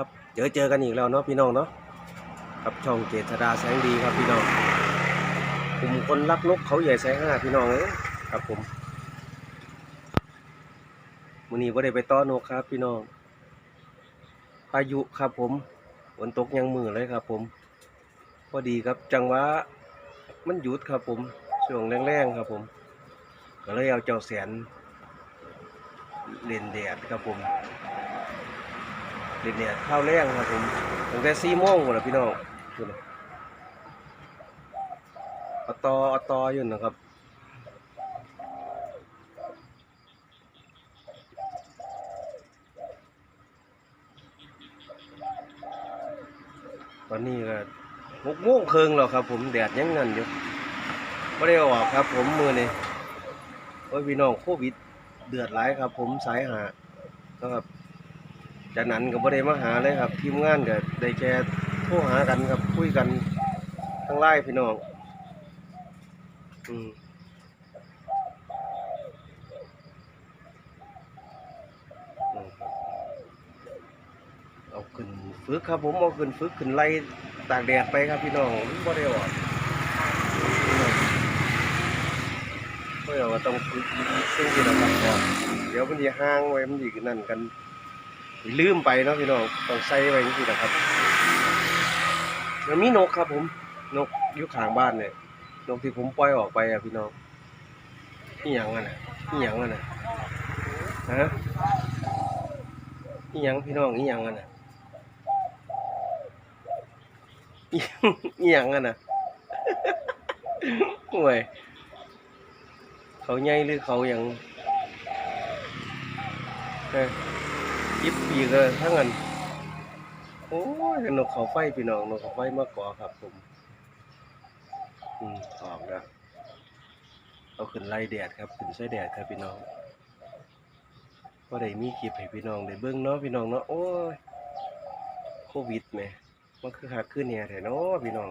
ับเจอเจอกันอีกแล้วเนาะพี่น้องเนาะกับช่องเจษดาแสงดีครับพี่น้องกลุ่มคนรักนกเขาใหญ่แสงห้าพี่น้องเอ้ครับผมวันนี้ว่าได้ไปต้อนนกครับพี่น้องพายุครับผมฝนตกยังมือเลยครับ ผมพอดีครับจังหวะมันหยุดครับผมช่วงแรงๆครับ ผมก็เลยเอาเจ้าแสนเล่นแดดครับผม เด็กเนี่ยข้าวแรงครับผมตั้งแต่สี่โมงหมดแล้วพี่น้องดูนะอตออตออยู่นะครับตอนนี้ก็หกโมงเครึ่งแล้วครับ ผมแดดยังนั่นอยู่ไม่ได้ออกครับ ผมมือนี่โอ้ยพี่น้องโควิดเดือดร้ายครับ ผมสายหานะครับ จากนั้นก็บ่ได้มาหาเลยครับทีมงานก็ได้แค่โทรหากันครับคุยกันทางไลน์พี่น้องอืมเอาขึ้นฝึกครับผมเอาขึ้นฝึกขึ้นไล่ตากแดดไปครับพี่น้องบ่ได้ออกก็อย่าว่าต้องฝึกซึ่งที่เราทำก่อนเดี๋ยวมันจะห่างไว้มันดีนั่นกัน ลืมไปเนาะพี่น้องต้องใส่ไว้จริงๆนะครับแล้วมีนกครับ ผมนกอยู่ข้างบ้านเนี่ยนกที่ผมปล่อยออกไปอะพี่น้องนี่ยังอะนะนี่ยังอะนะฮะนี่ยังพี่น้องนี่ยังอะนะนี่ยังอะนะโอ้ยเขาใหญ่หรือเขาหยังเอ้ ปีกเลยทั้งนั้นโอ้ยนกเขาไฟพี่น้องนกเขาไฟมาก่อครับผม อืมออกแล้วเอาขึ้นไล่แดดครับขึ้นใส่แดดครับพี่น้องว่าได้มีคลิปให้พี่น้องได้เบิ่งเนาะพี่น้องเนาะโอ้ยโควิดแหม่มันคือหักขึ้นเนี่ยแท้เนาะพี่น้อง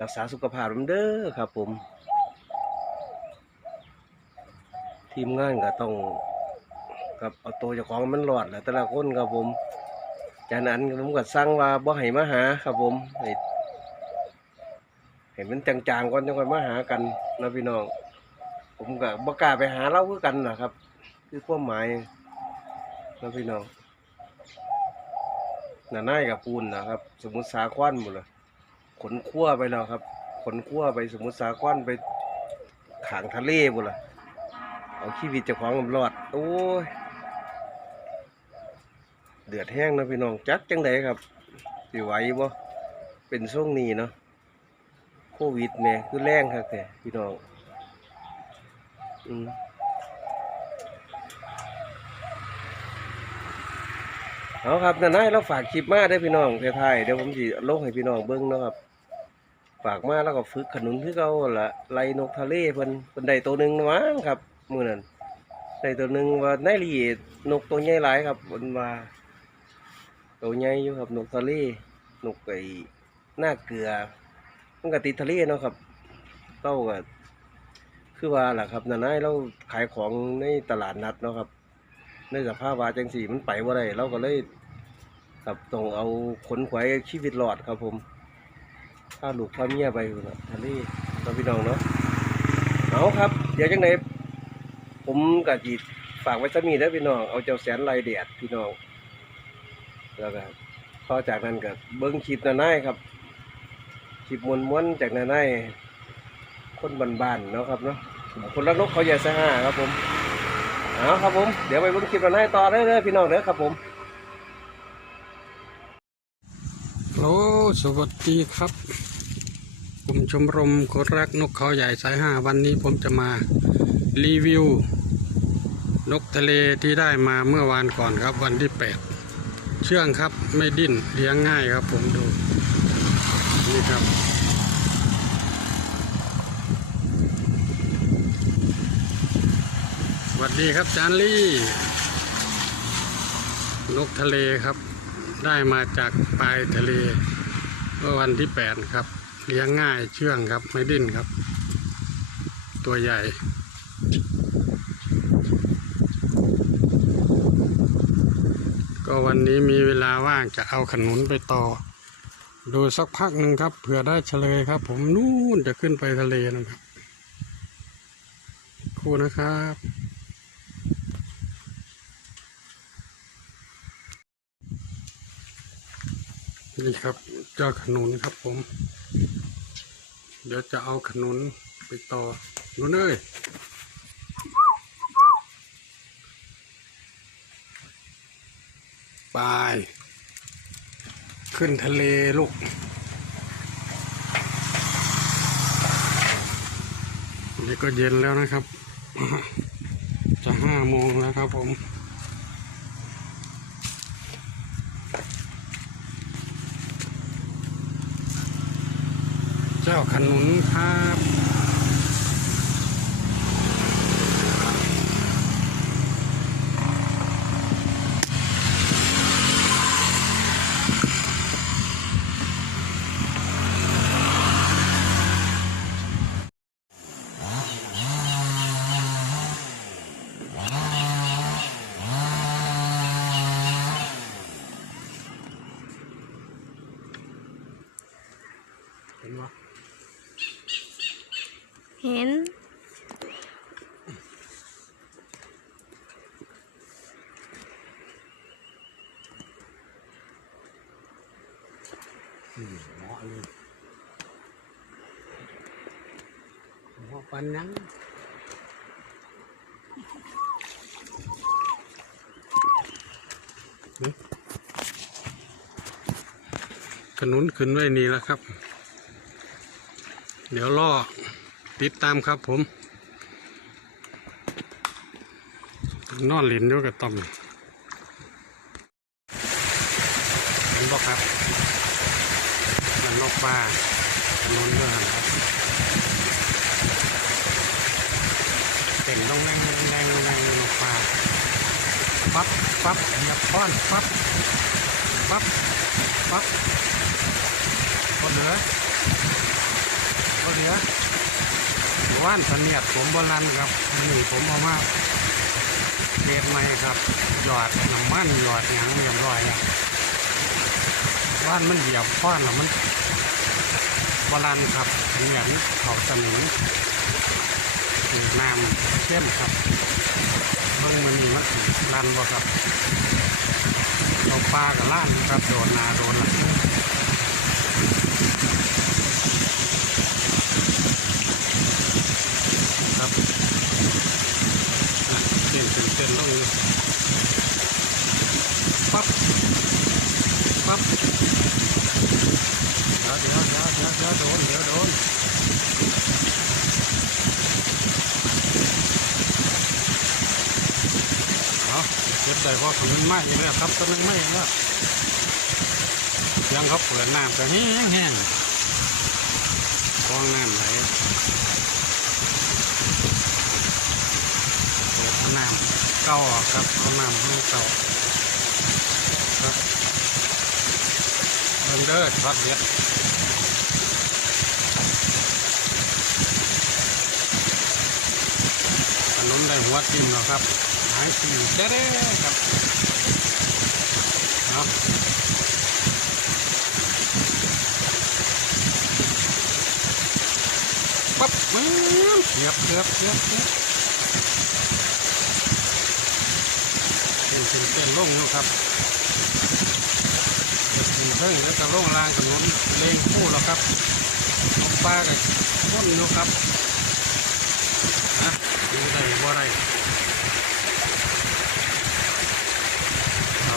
รักษาสุขภาพมันเด้อครับ ผม ทีมงานก็ต้อง ครับเอาตัวเจ้าของมันรอดแหละแต่ละคนครับผมจากนั้นผมก็สั่งว่าบ่ให้มาหาครับผมให้ให้มันจางๆก่อนจังค่อยมาหากันนะพี่น้อง ผมก็บ่กล้าไปหาเราคือกันนะครับ คือความหมายนะพี่น้องน่ะนายกับปูนนะครับ สมุทรสาครหมดเลยขนขั้วไปแล้วครับ ขนขั้วไปสมุทรสาครไปขางทะเลหมดเลยเอาชีวิตเจ้าของรอดโอ้ย เดือดแห้งนะพี่น้องจักจังไดครับสิไหวบ่เป็นช่วงนี้เนาะโควิดแม่คือแรงครับแต่พี่น้องอืมเอาครับนั่นให้เราฝากคลิปมาได้พี่น้องไทยๆเดี๋ยวผมสิลงให้พี่น้องเบิ่งนาะครับ ฝากมาแล้วก็ฝึกขนุนคือเก่าละไลนกทะเลเพิ่นเพิ่นได้ตัวหนึ่งนะมั้งครับมื้อนั้นได้ตัวหนึ่งว่าในลีนกตัวใหญ่หลายครับเพิ่นว่า ตัวใหญ่อยู่ครับนกทะเลนกไก่หน้าเกลือมันก็ติดทะเลเนาะครับเต้าก็คือว่าล่ะครับนานายเราขายของในตลาดนัดเนาะครับ ในสภาพว่าจังสีมันไปว่าได้เราก็เลยครับต้องเอาขนขวายชีวิตรอดครับผมถ้าลูกพาเมียไปพุ่นน่ะทะเลเราพี่น้องเนาะเอาครับ เดี๋ยวจังไหนผมกะจีฝากไว้สมีได้อพี่น้องเอาเจ้าแสนลายแดดพี่น้อง แล้วก็พอจากนั้นก็เบิ้งคลิปนานายครับคลิปมวนม้วนๆจากนานายคนบ้านๆเนาะครับเนาะคนรักนกเขาใหญ่สะห้าครับผมเอาครับผมเดี๋ยวไปเบิ้งคลิปนานายต่อเด้อๆพี่น้องเด้อครับผมโลสวัสดีครับกลุ่มชมรมคนรักนกเขาใหญ่สายห้าวันนี้ผมจะมารีวิวนกทะเลที่ได้มาเมื่อวานก่อนครับวันที่แปด เชื่องครับไม่ดิ้นเลี้ยงง่ายครับผมดูนี่ครับ สวัสดีครับจานลี่ นกทะเลครับ ได้มาจากปลายทะเลเมื่อวันที่แปดครับ เลี้ยงง่ายเชื่องครับ ไม่ดิ้นครับ ตัวใหญ่ ก็วันนี้มีเวลาว่างจะเอาขนุนไปต่อ ดูสักพักหนึ่งครับเผื่อได้เฉลยครับ ผมนู่นจะขึ้นไปทะเลนะครับครูนะครับนี่ครับเจ้าขนุนครับผม เดี๋ยวจะเอาขนุนไปต่อนุ่นเอ้ย ไป ขึ้นทะเลลูก นี่ก็เย็นแล้วนะครับ จะห้าโมงแล้วครับผมเจ้าขนุนครับ เห็นเหมาะเลยเหมาะปันยังหึขนุนขึ้นไว้นี่แล้วครับ เดี๋ยวรอ ติดตามครับผม นอนหลินอยู่กับต้อมเห็นบ่ครับมันนกปลาถนนเรื่องครับเต็มต้องแรงแรงแรงแรงนกปลาปั๊บปั๊บย่าป้อนปั๊บปั๊บปั๊บก็เหลือก็เหลือ ว่านเสนียดผมโบราณครับนึ่ผมเอามาเก็บไหมครับ หยอดน้ำมันหยอดหยังเรียบร้อยแล้วว่านมันเหยียบป้อนแล้วมันบาลันครับเหมือนเขาสนิมน้ำเข้มครับเบิ่งมันนี่มันรันบ่ครับเราปลากับล้านครับโดนนาโดนหลังครับอะเต้นเป็นเต้นลงเลยปั๊บปั๊บ เดี๋ยวเดี๋ยวเดี๋ยวเดี๋ยวเดี๋ยวโดนเดี๋ยวโดน เก็บได้เพราะขนไหม้อีกแล้วครับต้นนึงไหม้แล้วยังเขาเปิดน้ำก็แห้งแห้งกองน้ำไหลเปิดน้ำเก่าออกครับเอาน้ำให้เก่าครับเบิ่งเด้อช็อตเด็ดถนนได้หัวทิ่มแล้วครับายสี่เด้ครับเอาปั๊บเกือบเกือบเกือบเกือบเป็นเป็นลงอยู่ครับเป็นเพิ่งแล้วก็ลงลางถนนเลงคู่แล้วครับปลากับม้นอยู่ครับนะดูได้บ่ได้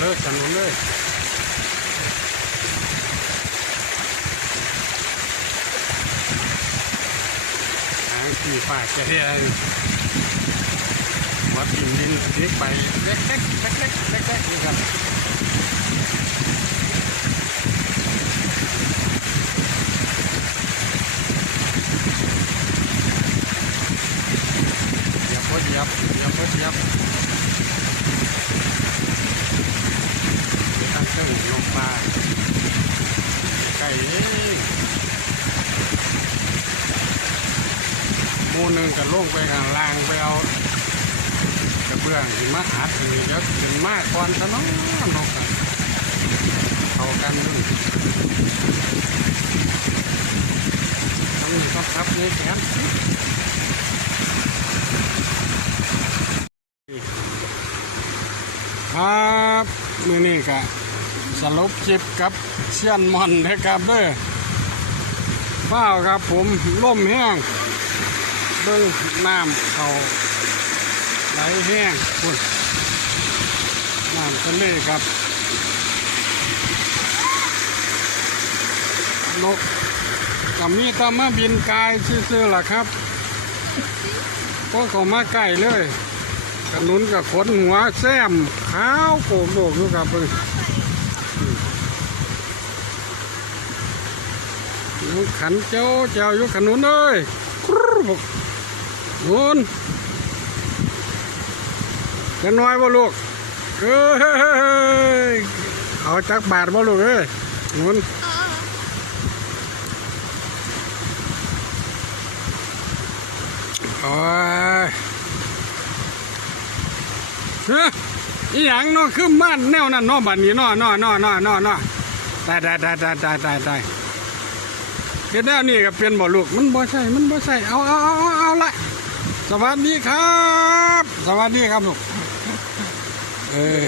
เลยถนนเลยทางขี่ฝ่าจะเรียนวัดดินดินเล็กไปเล็กเล็กเล็กเล็กเล็กเล็กนี่ครับเหยียบก็เหยียบเหยียบก็เหยียบเดี๋ยวตั้งเครื่องลงปลาไก่เองห มูหนึ่งก็ลงไปข้างล่างไปเอากระเบื้องที่มาอัดนี่เดี๋ยวขึ้นมากก่อนซะเนาะนกเข้ากันดูทำนี่ก็ครับนี่แขนครับมือนี่กะสรุปจิบกับเชียนมอนเด้อครับเด้อเฝ้าครับผมล่มแห้ง เบิ่งน้ำเขาไหลแห้งคุณน้ำทะเลครับนกกับมีตามาบินกายซื่อๆล่ะครับก็เขามาใกล้เลยกระนุนกับขนหัวแซมขาวโกโบกอยู่ครับเพิ่งนขันเจ้าเจ้าอยู่ขนุนเอ้ย กรูบกนุนน้อยบ่ลูกเอ้ยเอาจักบาทบ่ลูกเอ้ยนุนโอ้ยเฮ้ยอีหยังเนาะคือม่านแนวนั้นเนาะบัดนี้เนาะเนาะเนาะเนาะเนาะเนาะตายตายตายตายตายตายตายเฮ็ดแนวนี้ก็เปลี่ยนบ่ลูกมันบ่ใช่มันบ่ใช่เอาเอาเอาเอาละ สวัสดีครับ สวัสดีครับลูกเออ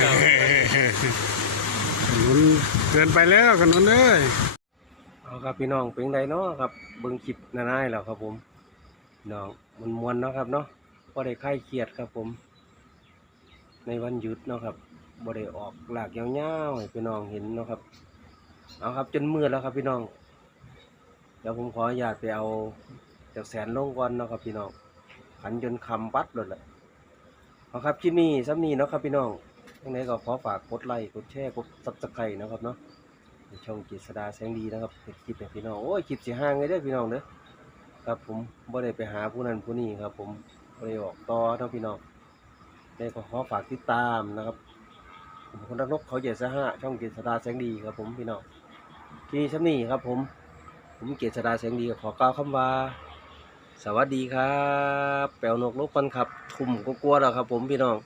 ขนุนเกินไปแล้วขนุนเอ้ยเอาครับพี่น้องเป็นไดเนาะครับเบิ่งคลิปน่านๆแล้วครับผมน้องมันมวนเนาะครับเนาะบ่ได้คลายเครียดครับผม ในวันหยุดเนาะครับบ่ได้ออกหลากยาวๆให้พี่น้องเห็นเนาะครับ เอาครับจนมืดแล้วครับพี่น้องเดี๋ยวผมขออนุญาตไปเอาจากแสนลงก่อนเนาะครับพี่น้อง ขันจนคำปัดเลยแหละเอครับคลิปนี้ซ้ำนี้เนาะครับพี่น้องยังไงก็ขอฝากกดไลค์กดแชร์กดซับสไครต์นะครับเนาะช่องกิษดาแสงดีนะครับเฮ็ดคลิปให้พี่น้องโอ้ยคลิปสิห่างเลยเด้อพี่น้องเด้อครับผมบ่ได้ไปหาผู้นั้นผู้นี้ครับ ผมบ่ได้ออกต่อเนาะพี่น้องได้ก็ขอฝากติดตามนะครับผมคนรักนกเขาใหญ่สะหะช่องกิษดาแสงดีครับผมพี่น้องที่ชั้นนี้ครับผม ผมเกียรติดาแสงดีขอกล่าวคำว่า สวัสดีครับ แปลวนกลกกันครับ ทุ่มก็กลัวแล้วครับ ผมพี่น้อง